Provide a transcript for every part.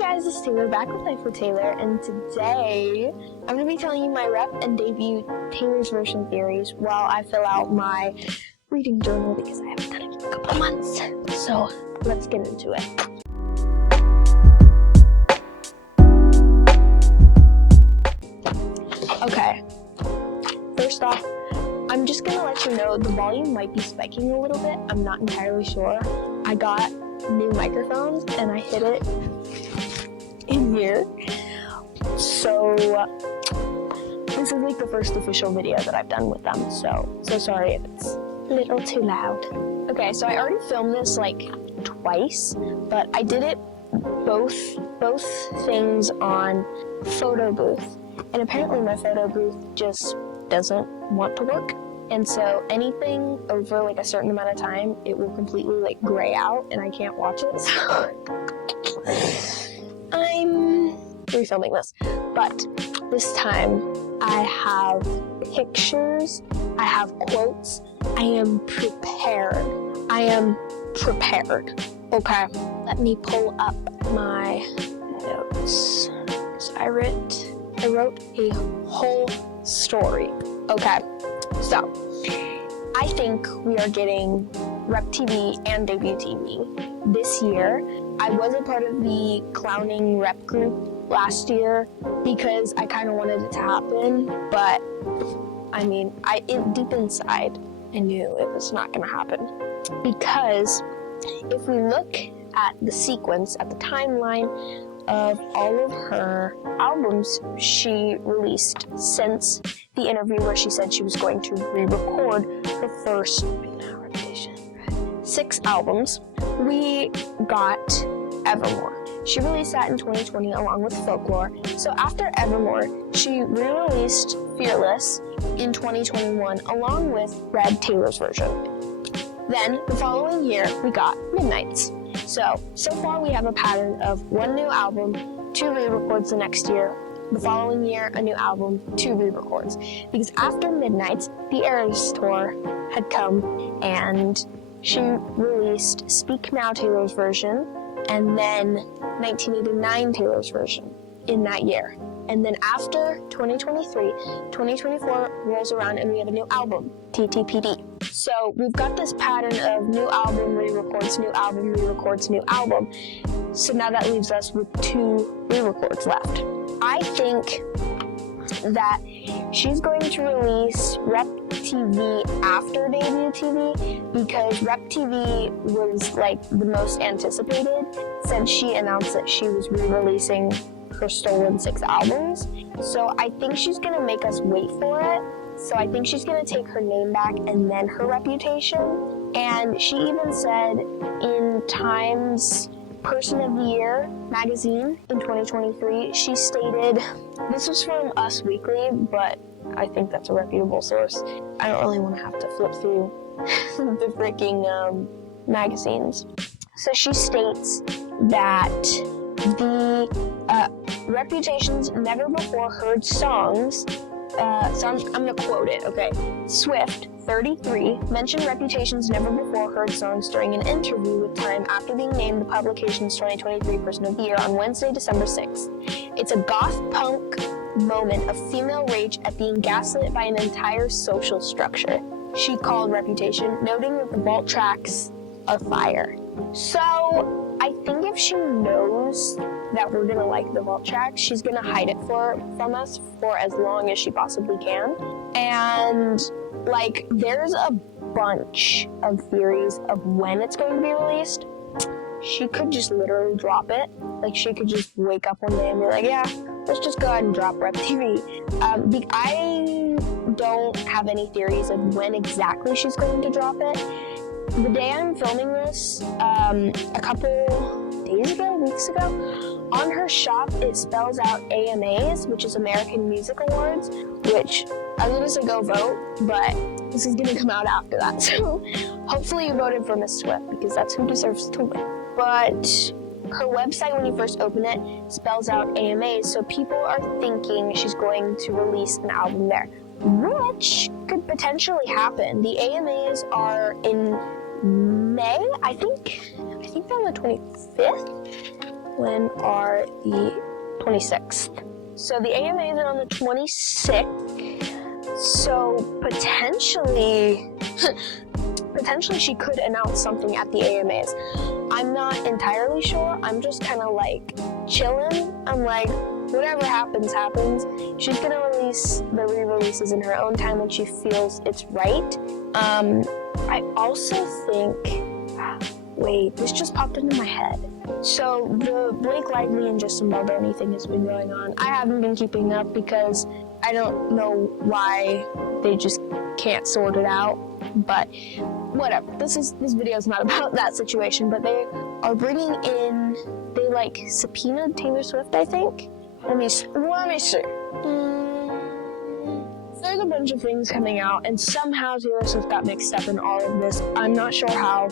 guys, it's Taylor back with Life with Taylor, and today I'm going to be telling you my rep and debut Taylor's version theories while I fill out my reading journal because I haven't done it in a couple of months. So let's get into it. Okay, first off, I'm just going to let you know the volume might be spiking a little bit. I'm not entirely sure. I got new microphones and I hit it in here. So this is like the first official video that I've done with them. So sorry if it's a little too loud. Okay, so I already filmed this like twice, but I did it both things on photo booth. And apparently my photo booth just doesn't want to work. And so anything over like a certain amount of time, it will completely like gray out and I can't watch it. So I'm refilming this. But this time I have pictures, I have quotes, I am prepared. Okay, let me pull up my notes. So I wrote a whole story. Okay, so I think we are getting Rep TV and Debut TV this year. I was a part of the clowning rep group last year because I kind of wanted it to happen, but I mean, deep inside, I knew it was not going to happen because if we look at the sequence, at the timeline of all of her albums she released since the interview where she said she was going to re-record her first 6 albums, we got Evermore. She released that in 2020 along with Folklore. So after Evermore, she re-released Fearless in 2021 along with Red, Taylor's version. Then the following year, we got Midnights. So far we have a pattern of 1 new album, 2 re-records the next year, the following year, a new album, 2 re-records. Because after Midnights, the Eras Tour had come and she released Speak Now Taylor's version and then 1989 Taylor's version in that year. And then after 2023, 2024 rolls around and we have a new album, TTPD. So we've got this pattern of new album, re-records, new album, re-records, new album. So now that leaves us with 2 re-records left. I think that she's going to release Rep TV after Debut TV because Rep TV was like the most anticipated since she announced that she was re-releasing her stolen 6 albums. So I think she's going to make us wait for it. So I think she's going to take her name back and then her reputation. And she even said in Time's Person of the Year magazine in 2023, she stated, this was from Us Weekly, but I think that's a reputable source. I don't really want to have to flip through the freaking magazines. So she states that the Reputation's never before heard songs, so I'm going to quote it, okay? Swift, 33, mentioned Reputation's never before heard songs during an interview with Time after being named the publication's 2023 Person of the Year on Wednesday, December 6th. It's a goth punk moment of female rage at being gaslit by an entire social structure. She called Reputation, noting that the vault tracks are fire. So I think if she knows that we're gonna like the vault track, she's gonna hide it from us for as long as she possibly can. And like, there's a bunch of theories of when it's going to be released. She could just literally drop it. Like, she could just wake up one day and be like, yeah, let's just go ahead and drop Rep TV. I don't have any theories of when exactly she's going to drop it. The day I'm filming this, a couple days ago, weeks ago, on her shop, it spells out AMAs, which is American Music Awards, which I was going to go vote, but this is going to come out after that. So hopefully you voted for Miss Swift because that's who deserves to win. But her website, when you first open it, spells out AMAs, so people are thinking she's going to release an album there, which could potentially happen. The AMAs are in May, I think they're on the 25th. When are the 26th? So the AMAs are on the 26th. So potentially she could announce something at the AMAs. I'm not entirely sure. I'm just kind of like chilling. I'm like, whatever happens, happens. She's gonna release the re-releases in her own time when she feels it's right. I also think, wait, this just popped into my head. So the Blake Lively and Justin Baldoni thing has been going on. I haven't been keeping up because I don't know why they just can't sort it out. But whatever. This video is not about that situation. But they are bringing in. They like subpoenaed Taylor Swift, I think. Let me see. There's a bunch of things coming out, and somehow Taylor Swift got mixed up in all of this. I'm not sure how,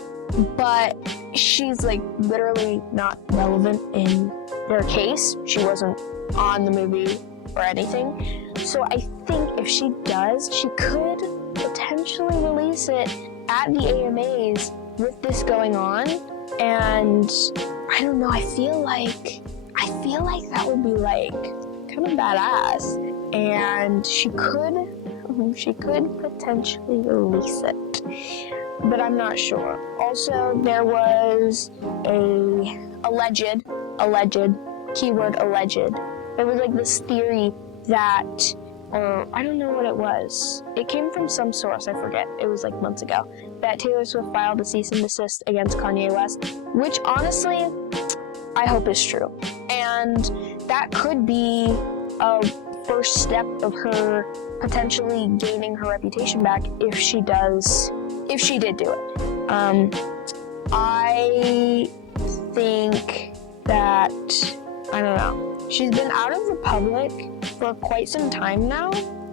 but she's like literally not relevant in their case. She wasn't on the movie or anything. So I think if she does, she could potentially release it at the AMAs with this going on. And I don't know, I feel like that would be like kind of badass. And she could potentially release it, but I'm not sure. Also, there was alleged, keyword alleged. There was like this theory that, I don't know what it was. It came from some source, I forget. It was like months ago, that Taylor Swift filed a cease and desist against Kanye West, which honestly, I hope is true. And that could be a first step of her potentially gaining her reputation back if she did do it. I think that, I don't know, she's been out of the public for quite some time now.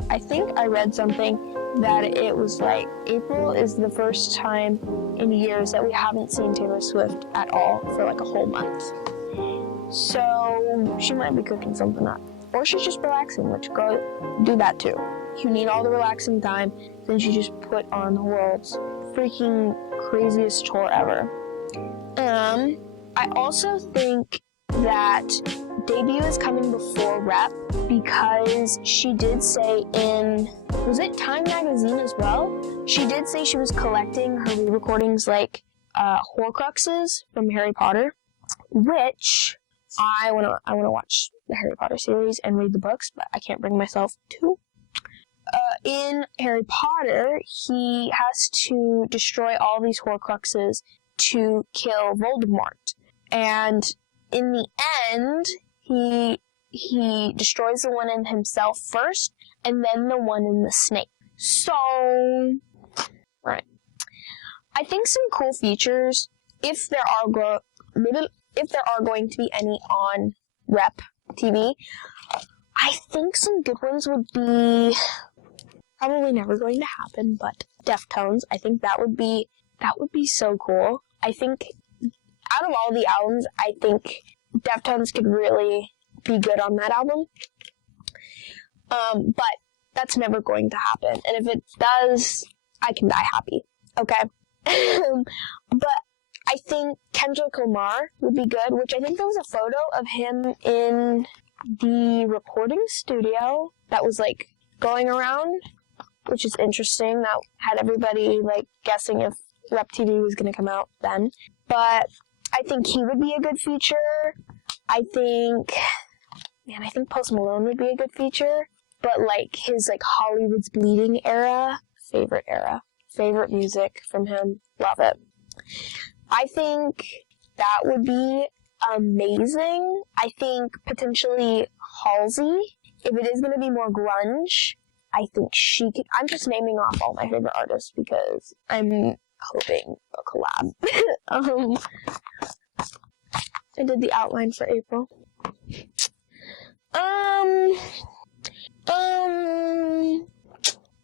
I think I read something that it was like April is the first time in years that we haven't seen Taylor Swift at all for like a whole month. So she might be cooking something up. Or she's just relaxing, which girl, do that too. You need all the relaxing time, then she just put on the world's freaking craziest tour ever. I also think that debut is coming before Rep because she did say in, was it Time Magazine as well? She did say she was collecting her re-recordings like Horcruxes from Harry Potter, which I wanna watch the Harry Potter series and read the books, but I can't bring myself to. In Harry Potter, he has to destroy all these Horcruxes to kill Voldemort. And in the end, he destroys the one in himself first, and then the one in the snake. So, right. I think some cool features, if there are going to be any on Rep TV, I think some good ones would be probably never going to happen, but Deftones. I think that would be so cool. I think out of all the albums, I think Deftones could really be good on that album. But that's never going to happen. And if it does, I can die happy. Okay? But I think Kendrick Lamar would be good, which I think there was a photo of him in the recording studio that was like going around, which is interesting. That had everybody like guessing if Rep TV was going to come out then. But I think he would be a good feature. I think Post Malone would be a good feature. But like his like Hollywood's Bleeding era, favorite music from him, love it. I think that would be amazing. I think potentially Halsey, if it is going to be more grunge, I think she could. I'm just naming off all my favorite artists because I'm hoping a collab. I did the outline for April.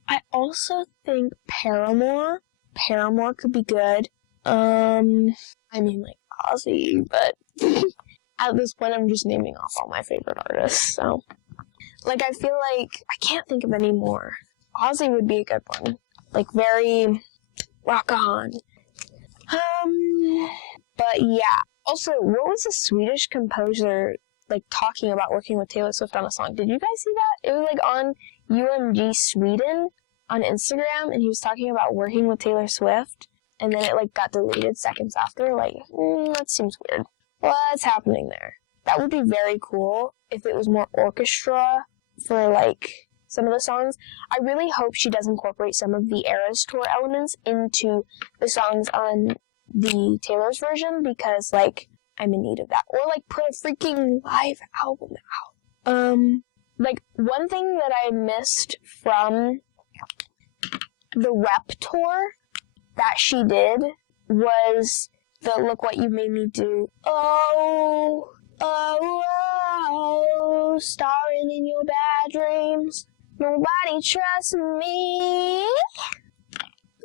I also think Paramore could be good. I mean, like, Ozzy, but at this point, I'm just naming off all my favorite artists, so. Like, I feel like I can't think of any more. Ozzy would be a good one. Like, very rock on. But yeah. Also, what was the Swedish composer like talking about working with Taylor Swift on a song? Did you guys see that? It was like on UMG Sweden on Instagram, and he was talking about working with Taylor Swift, and then it like got deleted seconds after. Like, that seems weird. What's happening there? That would be very cool if it was more orchestra for like some of the songs. I really hope she does incorporate some of the Eras Tour elements into the songs on the Taylor's version, because like I'm in need of that. Or like put a freaking live album out. Like one thing that I missed from the Rep tour that she did was the Look What You Made Me Do. Oh, oh, oh, starring in your bad dreams. Nobody trusts me.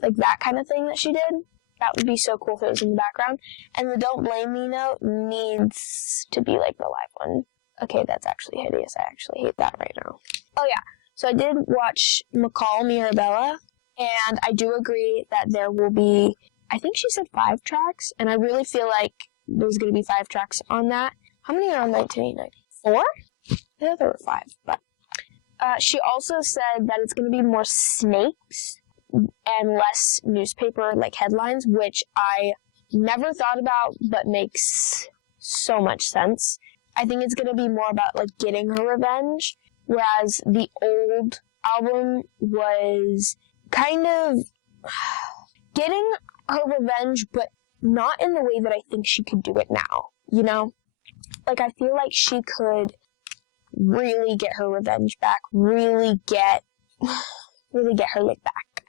Like that kind of thing that she did. That would be so cool if it was in the background. And the Don't Blame Me note needs to be like the live one. Okay, that's actually hideous. I actually hate that right now. Oh yeah, so I did watch McCall Mirabella, and I do agree that there will be, I think she said 5 tracks, and I really feel like there's going to be 5 tracks on that. How many are on 1989? 4? I thought there were 5, but she also said that it's going to be more snakes and less newspaper like headlines, which I never thought about but makes so much sense. I think it's going to be more about like getting her revenge, whereas the old album was kind of getting her revenge, but not in the way that I think she could do it now, you know? Like, I feel like she could really get her revenge back, really get her lick back.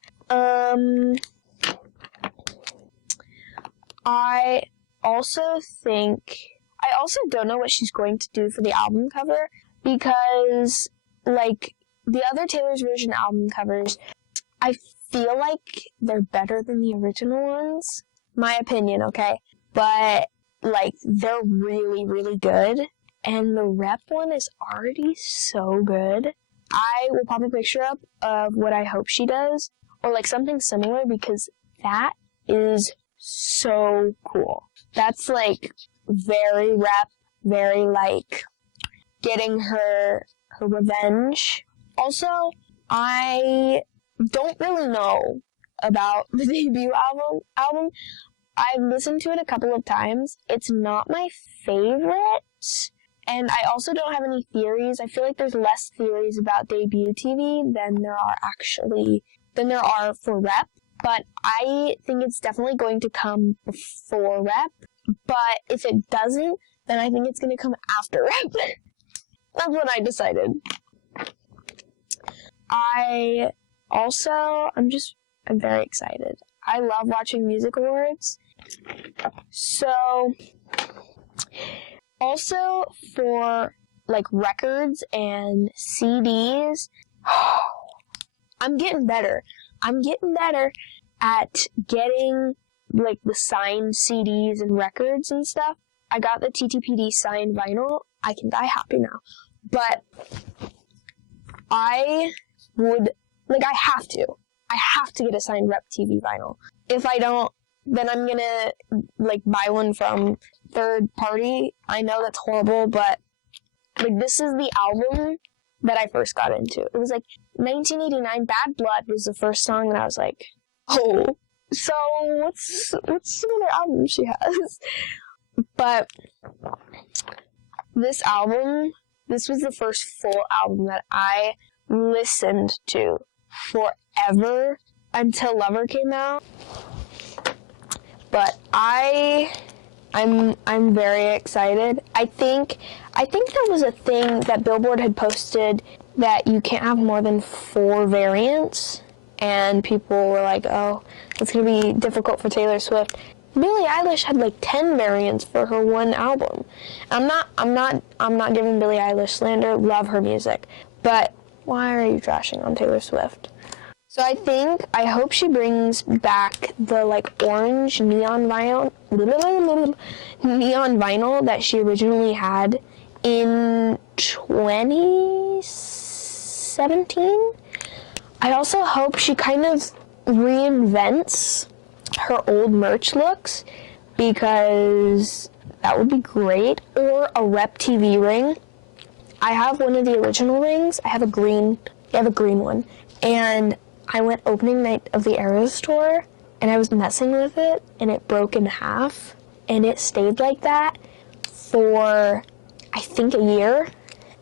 I also don't know what she's going to do for the album cover, because, like, the other Taylor's version album covers, I feel like they're better than the original ones. My opinion, okay? But, like, they're really, really good. And the Rep one is already so good. I will pop a picture up of what I hope she does, or, like, something similar, because that is so cool. That's, like, very Rep, very, like, getting her revenge. Also, I don't really know about the debut album. I've listened to it a couple of times. It's not my favorite, and I also don't have any theories. I feel like there's less theories about debut TV than there are for Rep, but I think it's definitely going to come before Rep. But if it doesn't, then I think it's going to come after Rep. That's what I decided. I'm very excited. I love watching music awards. So, also for, like, records and CDs, I'm getting better. I'm getting better at getting, like, the signed CDs and records and stuff. I got the TTPD signed vinyl. I can die happy now. But I have to get a signed Rep TV vinyl. If I don't, then I'm gonna, like, buy one from third party. I know that's horrible, but, like, this is the album that I first got into. It was, like, 1989, Bad Blood was the first song, and I was like, oh, so what's some other albums she has? But this was the first full album that I listened to forever until Lover came out. But I'm very excited. I think there was a thing that Billboard had posted that you can't have more than 4 variants, and people were like, "Oh, it's gonna be difficult for Taylor Swift." Billie Eilish had like 10 variants for her one album. I'm not giving Billie Eilish slander. Love her music, but why are you trashing on Taylor Swift? So I hope she brings back the, like, orange neon vinyl that she originally had in 2017. I also hope she kind of reinvents her old merch looks, because That would be great. Or a Rep TV ring. I have one of the original rings. I have a green one. And I went opening night of the Arrow store, and I was messing with it, and it broke in half. And it stayed like that for, I think, a year.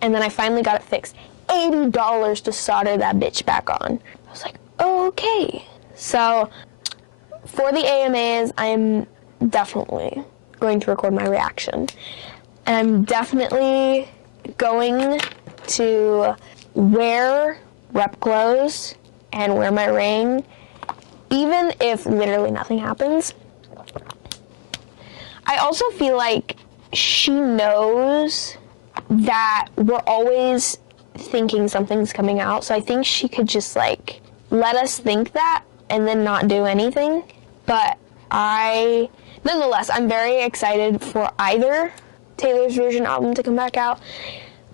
And then I finally got it fixed. $80 to solder that bitch back on. I was like, oh, okay. So, for the AMAs, I'm definitely going to record my reaction. And I'm definitely going to wear Rep clothes and wear my ring, even if literally nothing happens. I also feel like she knows that we're always thinking something's coming out, so I think she could just, like, let us think that and then not do anything. But nonetheless, I'm very excited for either Taylor's Version album to come back out,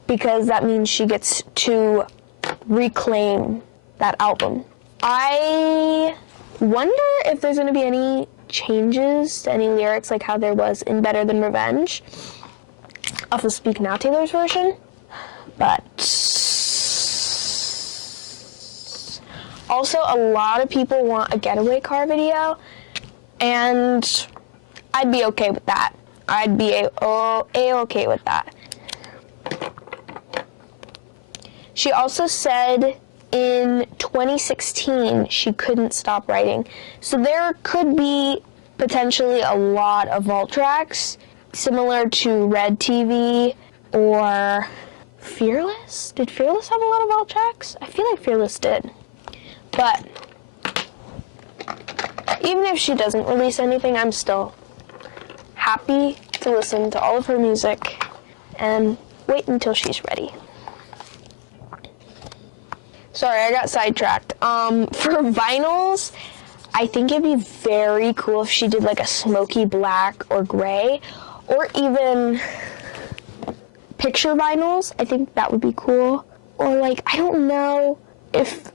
because that means she gets to reclaim that album. I wonder if there's going to be any changes to any lyrics, like how there was in Better Than Revenge off of Speak Now Taylor's Version. But also, a lot of people want a Getaway Car video, and I'd be okay with that. I'd be a-okay with that. She also said in 2016 she couldn't stop writing. So there could be potentially a lot of vault tracks, similar to Red TV or Fearless. Did Fearless have a lot of vault tracks? I feel like Fearless did. But even if she doesn't release anything, I'm still happy to listen to all of her music and wait until she's ready. Sorry, I got sidetracked. For vinyls, I think it'd be very cool if she did like a smoky black or gray, or even picture vinyls. I think that would be cool. Or like, I don't know if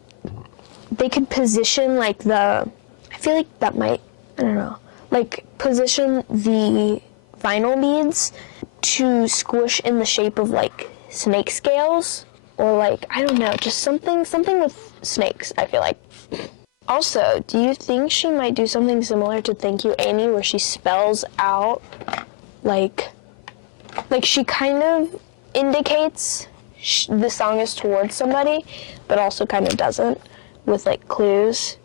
they could position like I feel like that might, I don't know, like position the vinyl beads to squish in the shape of like snake scales. Or like, I don't know, just something with snakes, I feel like. Also, do you think she might do something similar to Thank You Amy, where she spells out, like she kind of indicates the song is towards somebody, but also kind of doesn't, with like clues.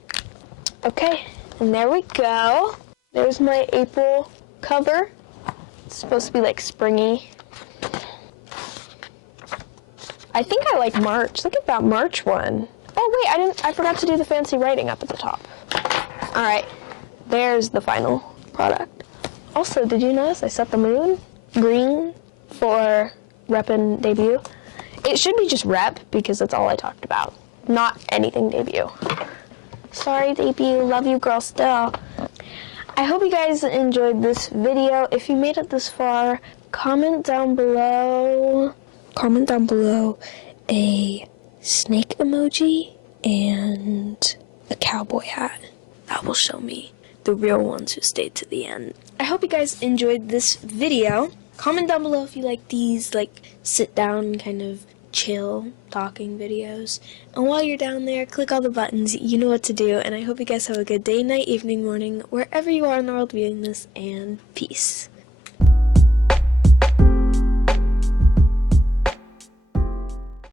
Okay, and there we go. There's my April cover. It's supposed to be like springy. I think I like March. Look at that March one. Oh wait, I forgot to do the fancy writing up at the top. All right, there's the final product. Also, did you notice I set the moon green for Rep and Debut? It should be just Rep, because that's all I talked about. Not anything Debut. Sorry, Debut. Love you, girl, still. I hope you guys enjoyed this video. If you made it this far, comment down below a snake emoji and a cowboy hat. That will show me the real ones who stayed to the end. I hope you guys enjoyed this video. Comment down below if you like these, like, sit down kind of chill talking videos. And while you're down there, click all the buttons. You know what to do. And I hope you guys have a good day, night, evening, morning, wherever you are in the world viewing this, and peace.